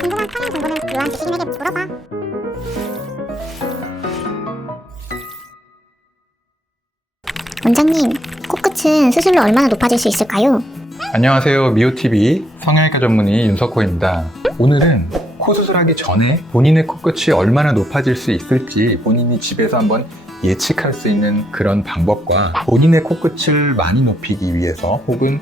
궁금한 성형 정보는 묘한 지식인에게 물어봐. 원장님, 코끝은 수술로 얼마나 높아질 수 있을까요? 안녕하세요. 미오TV 성형외과 전문의 윤석호입니다. 오늘은 코 수술하기 전에 본인의 코끝이 얼마나 높아질 수 있을지 본인이 집에서 한번 예측할 수 있는 그런 방법과 본인의 코끝을 많이 높이기 위해서 혹은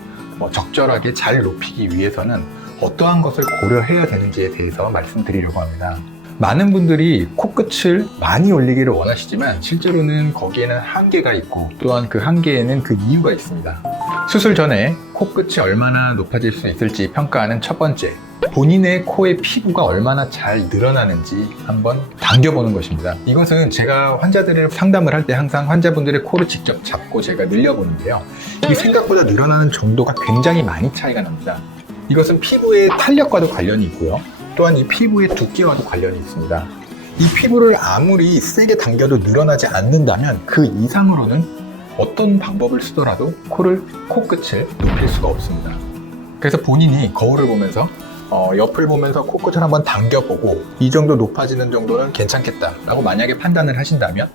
적절하게 잘 높이기 위해서는 어떠한 것을 고려해야 되는지에 대해서 말씀드리려고 합니다. 많은 분들이 코끝을 많이 올리기를 원하시지만 실제로는 거기에는 한계가 있고 또한 그 한계에는 그 이유가 있습니다. 수술 전에 코끝이 얼마나 높아질 수 있을지 평가하는 첫 번째, 본인의 코의 피부가 얼마나 잘 늘어나는지 한번 당겨보는 것입니다. 이것은 제가 환자들을 상담을 할 때 항상 환자분들의 코를 직접 잡고 제가 늘려보는데요. 이 생각보다 늘어나는 정도가 굉장히 많이 차이가 납니다. 이것은 피부의 탄력과도 관련이 있고요. 또한 이 피부의 두께와도 관련이 있습니다. 이 피부를 아무리 세게 당겨도 늘어나지 않는다면 그 이상으로는 어떤 방법을 쓰더라도 코끝을 높일 수가 없습니다. 그래서 본인이 거울을 보면서 옆을 보면서 코끝을 한번 당겨보고 이 정도 높아지는 정도는 괜찮겠다 라고 만약에 판단을 하신다면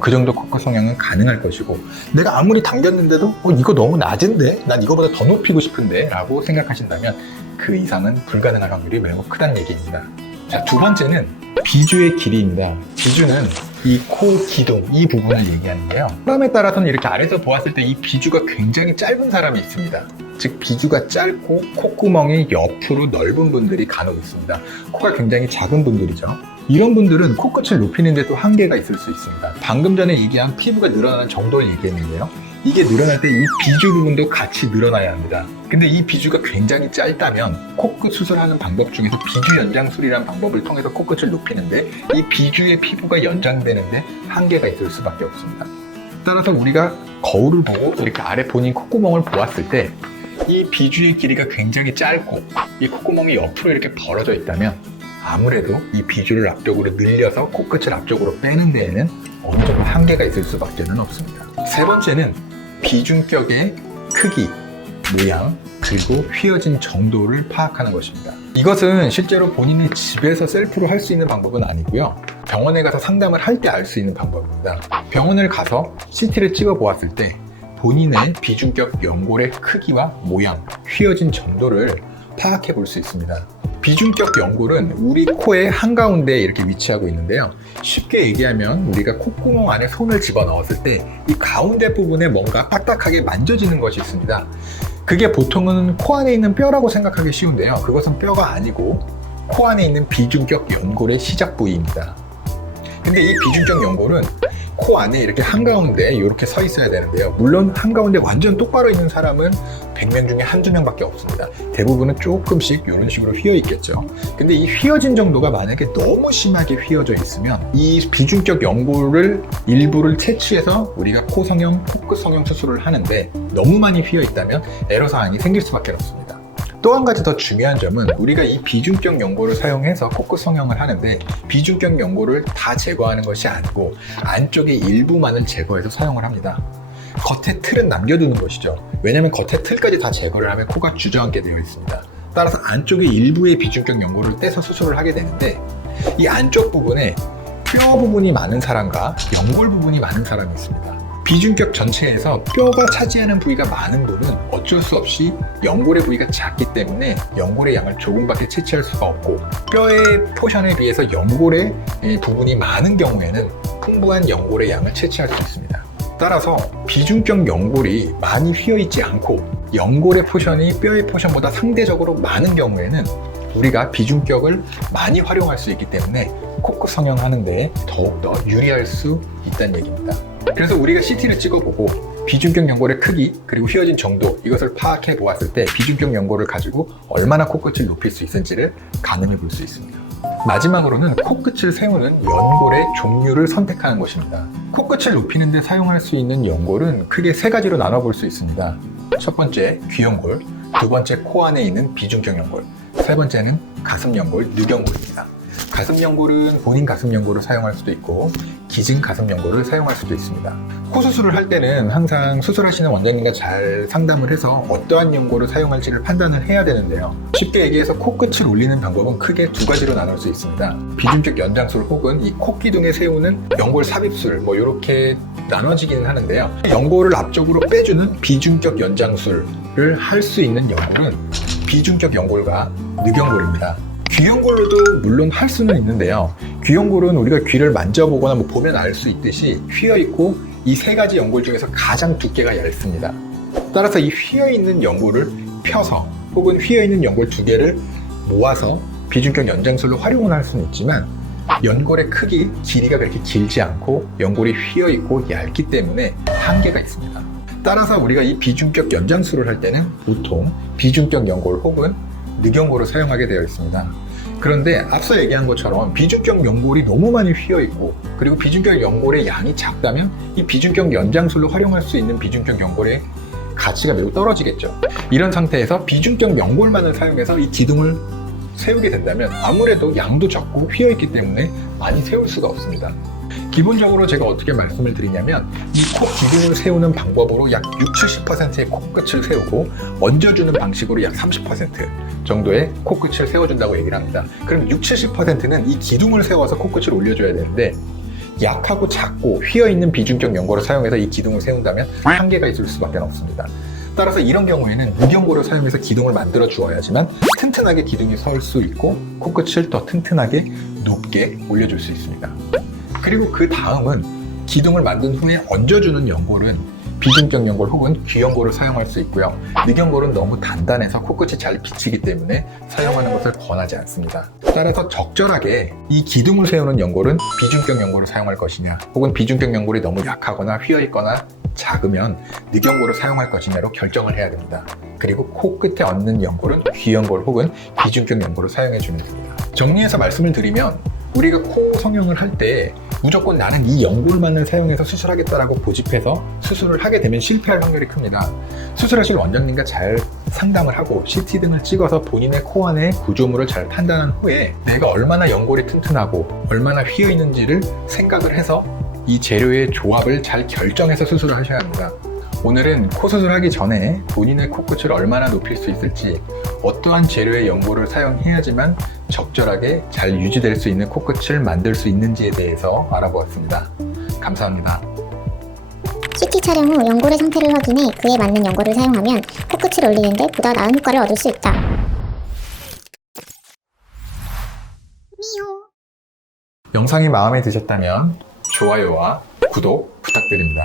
그 정도 코끝 성형은 가능할 것이고, 내가 아무리 당겼는데도 이거 너무 낮은데? 난 이거보다 더 높이고 싶은데? 라고 생각하신다면 그 이상은 불가능할 확률이 매우 크다는 얘기입니다. 자, 두 번째는 비주의 길이입니다. 비주는 이 코 기둥, 이 부분을 얘기하는데요. 사람에 따라서는 이렇게 아래서 보았을 때 이 비주가 굉장히 짧은 사람이 있습니다. 즉 비주가 짧고 콧구멍이 옆으로 넓은 분들이 간혹 있습니다. 코가 굉장히 작은 분들이죠. 이런 분들은 코끝을 높이는 데도 한계가 있을 수 있습니다. 방금 전에 얘기한 피부가 늘어나는 정도를 얘기했는데요. 이게 늘어날 때 이 비주 부분도 같이 늘어나야 합니다. 근데 이 비주가 굉장히 짧다면 코끝 수술하는 방법 중에서 비주 연장술이라는 방법을 통해서 코끝을 높이는데 이 비주의 피부가 연장되는데 한계가 있을 수밖에 없습니다. 따라서 우리가 거울을 보고 이렇게 아래 본인 콧구멍을 보았을 때 이 비주의 길이가 굉장히 짧고 이 콧구멍이 옆으로 이렇게 벌어져 있다면 아무래도 이 비주를 앞쪽으로 늘려서 코끝을 앞쪽으로 빼는 데에는 어느 정도 한계가 있을 수밖에 없습니다. 세 번째는 비중격의 크기, 모양, 그리고 휘어진 정도를 파악하는 것입니다. 이것은 실제로 본인이 집에서 셀프로 할 수 있는 방법은 아니고요. 병원에 가서 상담을 할 때 알 수 있는 방법입니다. 병원을 가서 CT를 찍어 보았을 때 본인의 비중격 연골의 크기와 모양, 휘어진 정도를 파악해 볼 수 있습니다. 비중격 연골은 우리 코의 한가운데에 이렇게 위치하고 있는데요. 쉽게 얘기하면 우리가 콧구멍 안에 손을 집어넣었을 때 이 가운데 부분에 뭔가 딱딱하게 만져지는 것이 있습니다. 그게 보통은 코 안에 있는 뼈라고 생각하기 쉬운데요. 그것은 뼈가 아니고 코 안에 있는 비중격 연골의 시작 부위입니다. 근데 이 비중격 연골은 코 안에 이렇게 한가운데 이렇게 서 있어야 되는데요. 물론 한가운데 완전 똑바로 있는 사람은 100명 중에 한두 명밖에 없습니다. 대부분은 조금씩 이런 식으로 휘어 있겠죠. 근데 이 휘어진 정도가 만약에 너무 심하게 휘어져 있으면 이 비중격 연골을 일부를 채취해서 우리가 코 성형, 코끝 성형 수술을 하는데 너무 많이 휘어 있다면 애로사항이 생길 수밖에 없습니다. 또 한 가지 더 중요한 점은 우리가 이 비중격 연골을 사용해서 코끝 성형을 하는데 비중격 연골을 다 제거하는 것이 아니고 안쪽의 일부만을 제거해서 사용을 합니다. 겉에 틀은 남겨두는 것이죠. 왜냐하면 겉에 틀까지 다 제거를 하면 코가 주저앉게 되어 있습니다. 따라서 안쪽의 일부의 비중격 연골을 떼서 수술을 하게 되는데 이 안쪽 부분에 뼈 부분이 많은 사람과 연골 부분이 많은 사람이 있습니다. 비중격 전체에서 뼈가 차지하는 부위가 많은 분은 어쩔 수 없이 연골의 부위가 작기 때문에 연골의 양을 조금밖에 채취할 수가 없고, 뼈의 포션에 비해서 연골의 부분이 많은 경우에는 풍부한 연골의 양을 채취할 수 있습니다. 따라서 비중격 연골이 많이 휘어있지 않고 연골의 포션이 뼈의 포션보다 상대적으로 많은 경우에는 우리가 비중격을 많이 활용할 수 있기 때문에 코끝 성형하는 데 더욱더 유리할 수 있다는 얘기입니다. 그래서 우리가 CT를 찍어보고 비중격 연골의 크기 그리고 휘어진 정도, 이것을 파악해 보았을 때 비중격 연골을 가지고 얼마나 코끝을 높일 수 있을지를 가늠해 볼 수 있습니다. 마지막으로는 코끝을 세우는 연골의 종류를 선택하는 것입니다. 코끝을 높이는 데 사용할 수 있는 연골은 크게 세 가지로 나눠볼 수 있습니다. 첫 번째 귀연골, 두 번째 코 안에 있는 비중격 연골, 세 번째는 가슴 연골, 늑연골입니다. 가슴 연골은 본인 가슴 연골을 사용할 수도 있고 기증 가슴 연골을 사용할 수도 있습니다. 코 수술을 할 때는 항상 수술하시는 원장님과 잘 상담을 해서 어떠한 연고를 사용할지를 판단을 해야 되는데요. 쉽게 얘기해서 코끝을 올리는 방법은 크게 두 가지로 나눌 수 있습니다. 비중격 연장술 혹은 이 콧기둥에 세우는 연골 삽입술 이렇게 나눠지기는 하는데요. 연골을 앞쪽으로 빼주는 비중격 연장술을 할 수 있는 연골은 비중격 연골과 늑연골입니다. 귀연골로도 물론 할 수는 있는데요. 귀연골은 우리가 귀를 만져보거나 보면 알 수 있듯이 휘어있고 이 세 가지 연골 중에서 가장 두께가 얇습니다. 따라서 이 휘어있는 연골을 펴서 혹은 휘어있는 연골 두 개를 모아서 비중격 연장술로 활용을 할 수는 있지만 연골의 크기, 길이가 그렇게 길지 않고 연골이 휘어있고 얇기 때문에 한계가 있습니다. 따라서 우리가 이 비중격 연장술을 할 때는 보통 비중격 연골 혹은 늑연골을 사용하게 되어 있습니다. 그런데 앞서 얘기한 것처럼 비중격 연골이 너무 많이 휘어있고 그리고 비중격 연골의 양이 작다면 이 비중격 연장술로 활용할 수 있는 비중격 연골의 가치가 매우 떨어지겠죠. 이런 상태에서 비중격 연골만을 사용해서 이 기둥을 세우게 된다면 아무래도 양도 적고 휘어있기 때문에 많이 세울 수가 없습니다. 기본적으로 제가 어떻게 말씀을 드리냐면 이 코 기둥을 세우는 방법으로 약 60-70%의 코끝을 세우고 얹어주는 방식으로 약 30% 정도의 코끝을 세워준다고 얘기를 합니다. 그럼 60-70%는 이 기둥을 세워서 코끝을 올려줘야 되는데 약하고 작고 휘어있는 비중격 연골을 사용해서 이 기둥을 세운다면 한계가 있을 수밖에 없습니다. 따라서 이런 경우에는 늑연골을 사용해서 기둥을 만들어 주어야지만 튼튼하게 기둥이 설 수 있고 코끝을 더 튼튼하게 높게 올려줄 수 있습니다. 그리고 그 다음은 기둥을 만든 후에 얹어주는 연골은 비중격 연골 혹은 귀연골을 사용할 수 있고요. 늑연골은 너무 단단해서 코끝이 잘 비치기 때문에 사용하는 것을 권하지 않습니다. 따라서 적절하게 이 기둥을 세우는 연골은 비중격 연골을 사용할 것이냐 혹은 비중격 연골이 너무 약하거나 휘어있거나 작으면 늑연골을 사용할 것이냐로 결정을 해야 됩니다. 그리고 코끝에 얹는 연골은 귀연골 혹은 비중격 연골을 사용해 주면 됩니다. 정리해서 말씀을 드리면 우리가 코 성형을 할 때 무조건 나는 이 연골만을 사용해서 수술하겠다라고 고집해서 수술을 하게 되면 실패할 확률이 큽니다. 수술하실 원장님과 잘 상담을 하고 CT 등을 찍어서 본인의 코 안의 구조물을 잘 판단한 후에 내가 얼마나 연골이 튼튼하고 얼마나 휘어 있는지를 생각을 해서 이 재료의 조합을 잘 결정해서 수술을 하셔야 합니다. 오늘은 코 수술하기 전에 본인의 코끝을 얼마나 높일 수 있을지 어떠한 재료의 연골을 사용해야지만 적절하게 잘 유지될 수 있는 코끝을 만들 수 있는지에 대해서 알아보았습니다. 감사합니다. CT 촬영 후 연골의 상태를 확인해 그에 맞는 연골을 사용하면 코끝을 올리는 데 보다 나은 효과를 얻을 수 있다. 미호. 영상이 마음에 드셨다면 좋아요와 구독 부탁드립니다.